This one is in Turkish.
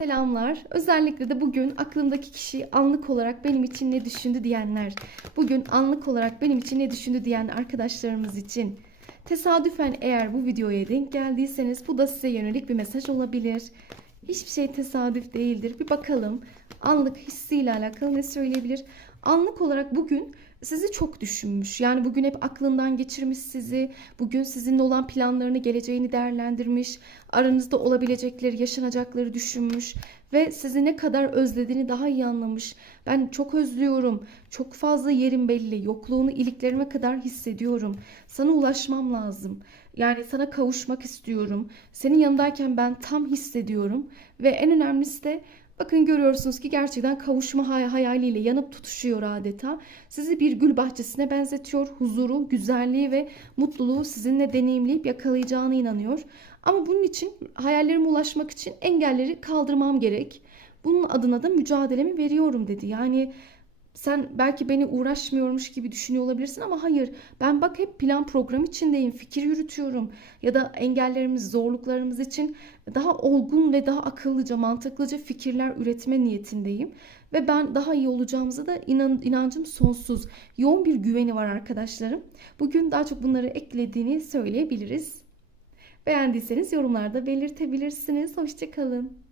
Selamlar. Özellikle de bugün aklımdaki kişi anlık olarak benim için ne düşündü diyenler, bugün anlık olarak benim için ne düşündü diyen arkadaşlarımız için tesadüfen eğer bu videoya denk geldiyseniz bu da size yönelik bir mesaj olabilir. Hiçbir şey tesadüf değildir. Bir bakalım anlık hissiyle alakalı ne söyleyebilir? Anlık olarak bugün sizi çok düşünmüş. Yani bugün hep aklından geçirmiş sizi. Bugün sizinle olan planlarını, geleceğini değerlendirmiş. Aranızda olabilecekleri, yaşanacakları düşünmüş ve sizi ne kadar özlediğini daha iyi anlamış. Ben çok özlüyorum. Çok fazla yerim belli. Yokluğunu iliklerime kadar hissediyorum. Sana ulaşmam lazım. Yani sana kavuşmak istiyorum. Senin yanındayken ben tam hissediyorum ve en önemlisi de Bakın görüyorsunuz ki gerçekten kavuşma hay- hayaliyle yanıp tutuşuyor adeta. Sizi bir gül bahçesine benzetiyor. Huzuru, güzelliği ve mutluluğu sizinle deneyimleyip yakalayacağına inanıyor. Ama bunun için hayallerime ulaşmak için engelleri kaldırmam gerek. Bunun adına da mücadelemi veriyorum dedi. Yani sen belki beni uğraşmıyormuş gibi düşünüyor olabilirsin ama hayır. Ben bak hep plan program içindeyim, fikir yürütüyorum ya da engellerimiz, zorluklarımız için daha olgun ve daha akıllıca, mantıklıca fikirler üretme niyetindeyim. Ve ben daha iyi olacağımıza da inan, inancım sonsuz. Yoğun bir güveni var arkadaşlarım. Bugün daha çok bunları eklediğini söyleyebiliriz. Beğendiyseniz yorumlarda belirtebilirsiniz. Hoşçakalın.